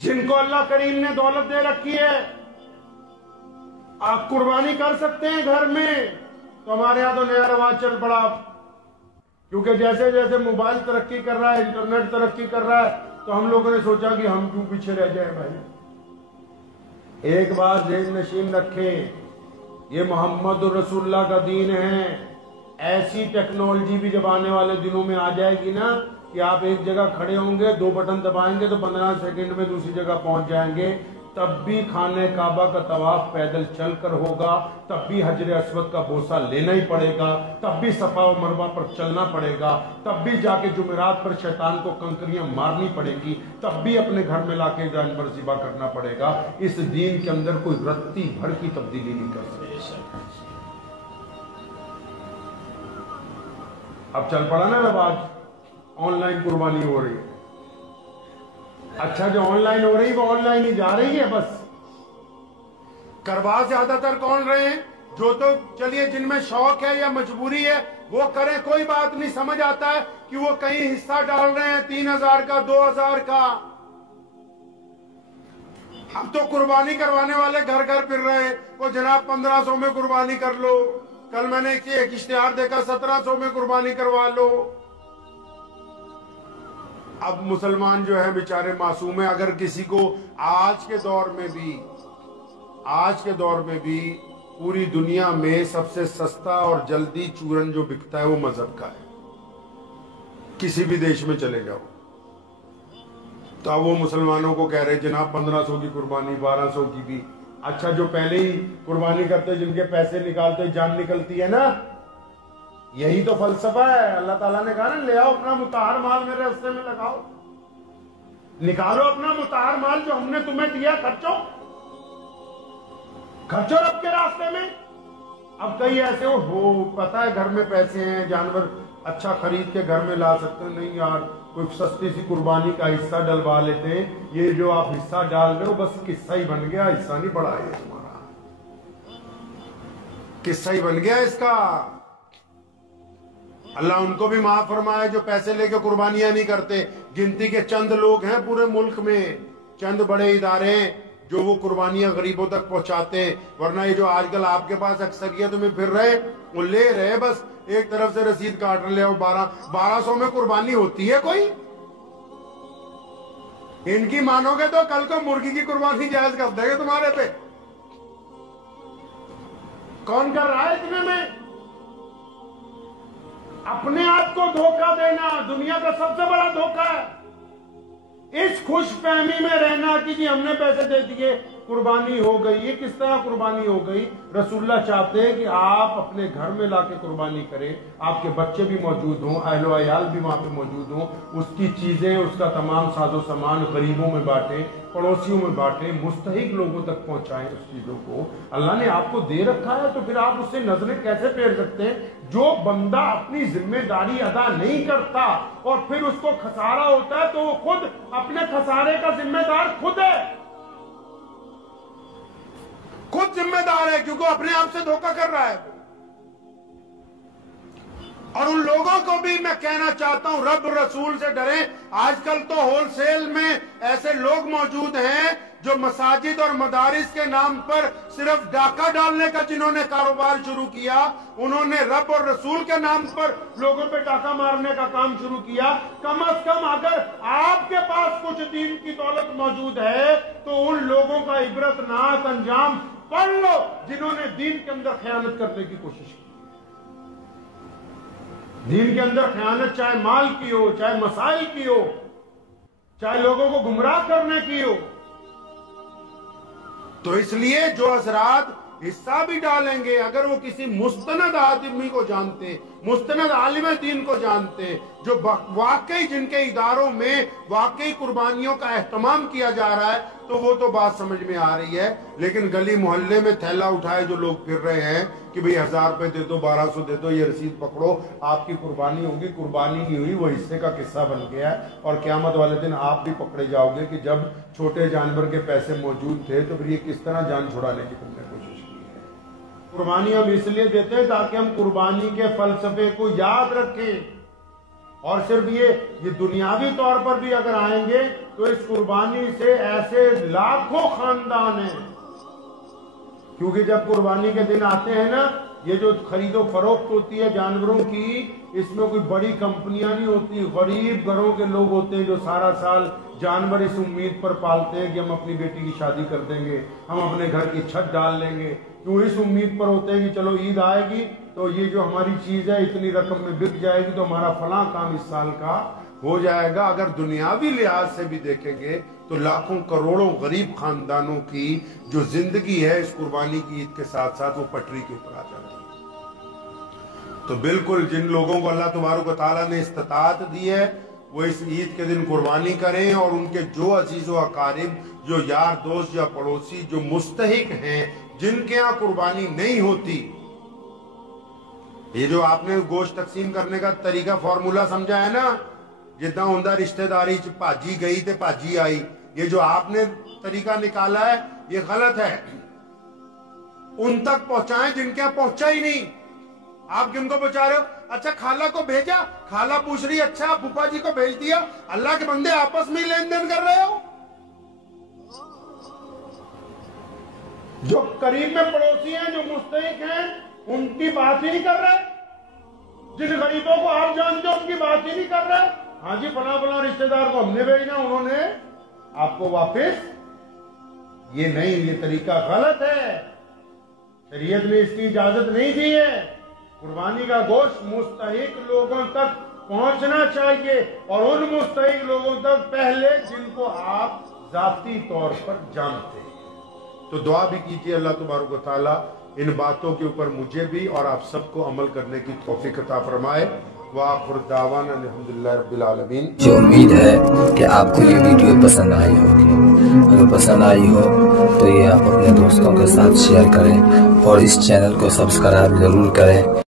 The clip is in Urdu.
جن کو اللہ کریم نے دولت دے رکھی ہے، آپ قربانی کر سکتے ہیں گھر میں، تو ہمارے یہاں تو نیا رواج چل پڑا، کیونکہ جیسے جیسے موبائل ترقی کر رہا ہے، انٹرنیٹ ترقی کر رہا ہے، تو ہم لوگوں نے سوچا کہ ہم کیوں پیچھے رہ جائیں بھائی۔ ایک بات ذہن نشین رکھیں، یہ محمد رسول اللہ کا دین ہے۔ ایسی ٹیکنالوجی بھی جب آنے والے دنوں میں آ جائے گی نا کہ آپ ایک جگہ کھڑے ہوں گے، 2 بٹن دبائیں گے تو 15 سیکنڈ میں دوسری جگہ پہنچ جائیں گے، تب بھی خانہ کعبہ کا طواف پیدل چل کر ہوگا، تب بھی حجر اسود کا بوسہ لینا ہی پڑے گا، تب بھی صفا و مروہ پر چلنا پڑے گا، تب بھی جا کے جمعرات پر شیطان کو کنکریاں مارنی پڑے گی، تب بھی اپنے گھر میں لا کے جانور ذبح کرنا پڑے گا۔ اس دین کے اندر کوئی رتی بھر کی تبدیلی نہیں کر سکتا۔ اب چل پڑا نا رواج، آن لائن قربانی ہو رہی ہے۔ اچھا، جو آن لائن ہو رہی ہے وہ آن لائن ہی جا رہی ہے، بس کروا زیادہ تر کون رہے ہیں؟ جو تو چلیے جن میں شوق ہے یا مجبوری ہے وہ کریں، کوئی بات نہیں، سمجھ آتا ہے کہ وہ کہیں حصہ ڈال رہے ہیں 3000 کا 2000 کا۔ اب تو قربانی کروانے والے گھر گھر پھر رہے ہیں، وہ جناب 1500 میں قربانی کر لو، کل میں نے ایک اشتہار دیکھا 1700 میں قربانی کروا لو۔ اب مسلمان جو ہے بیچارے معصوم ہیں، اگر کسی کو آج کے دور میں بھی پوری دنیا میں سب سے سستا اور جلدی چورن جو بکتا ہے وہ مذہب کا ہے، کسی بھی دیش میں چلے جاؤ، تو اب وہ مسلمانوں کو کہہ رہے جناب 1500 کی قربانی، 1200 کی بھی۔ اچھا، جو پہلے ہی قربانی کرتے جن کے پیسے نکالتے جان نکلتی ہے نا، یہی تو فلسفہ ہے۔ اللہ تعالیٰ نے کہا نا، لے آؤ اپنا مطہر مال میرے راستے میں لگاؤ، نکالو اپنا مطہر مال جو ہم نے تمہیں دیا، خرچو رب کے راستے میں۔ اب کئی ایسے ہو پتہ ہے گھر میں پیسے ہیں، جانور اچھا خرید کے گھر میں لا سکتے ہیں، نہیں یار کوئی سستی سی قربانی کا حصہ ڈلوا لیتے ہیں، یہ جو آپ حصہ ڈال رہے ہو بس قصہ ہی بن گیا، حصہ نہیں بڑا ہے تمہارا، قصہ ہی بن گیا اس کا۔ اللہ ان کو بھی معاف فرمائے جو پیسے لے کے قربانیاں نہیں کرتے۔ گنتی کے چند لوگ ہیں پورے ملک میں، چند بڑے ادارے ہیں جو وہ قربانیاں غریبوں تک پہنچاتے ہیں، ورنہ یہ جو آج کل آپ کے پاس اکثریت میں پھر رہے وہ لے رہے، بس ایک طرف سے رسید کاٹ لے، 1200 میں قربانی ہوتی ہے کوئی؟ ان کی مانو گے تو کل کو مرغی کی قربانی جائز کر دیں گے تمہارے پہ۔ کون کر رہا ہے اتنے میں؟ اپنے آپ کو دھوکہ دینا دنیا کا سب سے بڑا دھوکہ ہے۔ اس خوش فہمی میں رہنا کہ جی ہم نے پیسے دے دیے قربانی ہو گئی۔ یہ کس طرح قربانی ہو گئی؟ رسول اللہ چاہتے ہیں کہ آپ اپنے گھر میں لا کے قربانی کریں، آپ کے بچے بھی موجود ہوں، اہل و عیال بھی وہاں پہ موجود ہوں، اس کی چیزیں، اس کا تمام ساز و سامان غریبوں میں بانٹیں، پڑوسیوں میں بانٹیں، مستحق لوگوں تک پہنچائیں اس چیزوں کو۔ اللہ نے آپ کو دے رکھا ہے تو پھر آپ اس سے نظریں کیسے پھیر سکتے ہیں؟ جو بندہ اپنی ذمہ داری ادا نہیں کرتا اور پھر اس کو خسارہ ہوتا ہے تو وہ خود اپنے خسارے کا ذمہ دار خود ہے، خود ذمہ دار ہے، کیونکہ اپنے آپ سے دھوکہ کر رہا ہے۔ اور ان لوگوں کو بھی میں کہنا چاہتا ہوں رب رسول سے ڈریں۔ آج کل تو ہول سیل میں ایسے لوگ موجود ہیں جو مساجد اور مدارس کے نام پر صرف ڈاکہ ڈالنے کا جنہوں نے کاروبار شروع کیا، انہوں نے رب اور رسول کے نام پر لوگوں پہ ڈاکہ مارنے کا کام شروع کیا۔ کم از کم اگر آپ کے پاس کچھ دین کی دولت موجود ہے تو ان لوگوں کا عبرتناک انجام پڑھ لو جنہوں نے دین کے اندر خیانت کرنے کی کوشش کی۔ دین کے اندر خیانت چاہے مال کی ہو، چاہے مسائل کی ہو، چاہے لوگوں کو گمراہ کرنے کی ہو۔ تو اس لیے جو حضرات حصہ بھی ڈالیں گے، اگر وہ کسی مستند آدمی کو جانتے، مستند عالم دین کو جانتے، جو واقعی جن کے اداروں میں واقعی قربانیوں کا اہتمام کیا جا رہا ہے، تو وہ تو بات سمجھ میں آ رہی ہے۔ لیکن گلی محلے میں تھیلا اٹھائے جو لوگ پھر رہے ہیں کہ بھئی 1000 روپے دے دو، 1200 دے دو، یہ رسید پکڑو، آپ کی قربانی ہوگی، قربانی نہیں ہوئی، وہ حصے کا قصہ بن گیا ہے، اور قیامت والے دن آپ بھی پکڑے جاؤ گے کہ جب چھوٹے جانور کے پیسے موجود تھے تو پھر یہ کس طرح جان چھڑانے کی تم نے کوشش کی ہے۔ قربانی ہم اس لیے دیتے ہیں تاکہ ہم قربانی کے فلسفے کو یاد رکھیں اور صرف یہ دنیاوی طور پر بھی اگر آئیں گے تو اس قربانی سے ایسے لاکھوں خاندان ہیں، کیونکہ جب قربانی کے دن آتے ہیں نا، یہ جو خرید و فروخت ہوتی ہے جانوروں کی، اس میں کوئی بڑی کمپنیاں نہیں ہوتی، غریب گھروں کے لوگ ہوتے ہیں جو سارا سال جانور اس امید پر پالتے ہیں کہ ہم اپنی بیٹی کی شادی کر دیں گے، ہم اپنے گھر کی چھت ڈال لیں گے، کیوں اس امید پر ہوتے ہیں کہ چلو عید آئے گی تو یہ جو ہماری چیز ہے اتنی رقم میں بک جائے گی تو ہمارا فلاں کام اس سال کا ہو جائے گا۔ اگر دنیاوی لحاظ سے بھی دیکھیں گے تو لاکھوں کروڑوں غریب خاندانوں کی جو زندگی ہے اس قربانی کی عید کے ساتھ ساتھ وہ پٹری کے اوپر آ جاتی ہے۔ تو بالکل جن لوگوں کو اللہ تبارک و تعالیٰ نے استطاعت دی ہے وہ اس عید کے دن قربانی کریں، اور ان کے جو عزیز و اقارب، جو یار دوست یا پڑوسی جو مستحق ہیں، جن کے ہاں قربانی نہیں ہوتی، یہ جو آپ نے گوشت تقسیم کرنے کا طریقہ فارمولہ سمجھا ہے نا، جتنا عمدہ رشتہ داری پاجی گئی تے پاجی آئی، یہ جو آپ نے طریقہ نکالا ہے یہ غلط ہے۔ ان تک پہنچائیں جن کے یہاں پہنچا ہی نہیں۔ آپ کن کو پہنچا رہے ہو؟ اچھا خالہ کو بھیجا، خالہ پوچھ رہی اچھا پھوپھا جی کو بھیج دیا، اللہ کے بندے آپس میں لین دین کر رہے ہو۔ جو قریب میں پڑوسی ہیں، جو مستحق ہیں، ان کی بات ہی نہیں کر رہے، جن غریبوں کو آپ جانتے ہو ان کی بات ہی نہیں کر رہے۔ ہاں جی فلاں فلاں رشتہ دار کو ہم نے بھیجنا، انہوں نے آپ کو واپس، یہ نہیں، یہ طریقہ غلط ہے، شریعت نے اس کی اجازت نہیں دی ہے۔ قربانی کا گوشت مستحق لوگوں تک پہنچنا چاہیے، اور ان مستحق لوگوں تک پہلے جن کو آپ ذاتی طور پر جانتے ہیں۔ تو دعا بھی کیجیے اللہ تبارک و تعالیٰ ان باتوں کے اوپر مجھے بھی اور آپ سب کو عمل کرنے کی توفیق عطا فرمائے۔ وآخر دعوانا الحمدللہ رب العالمین۔ جو امید ہے کہ آپ کو یہ ویڈیو پسند آئی ہوگی، اگر پسند آئی ہو تو یہ آپ اپنے دوستوں کے ساتھ شیئر کریں اور اس چینل کو سبسکرائب ضرور کریں۔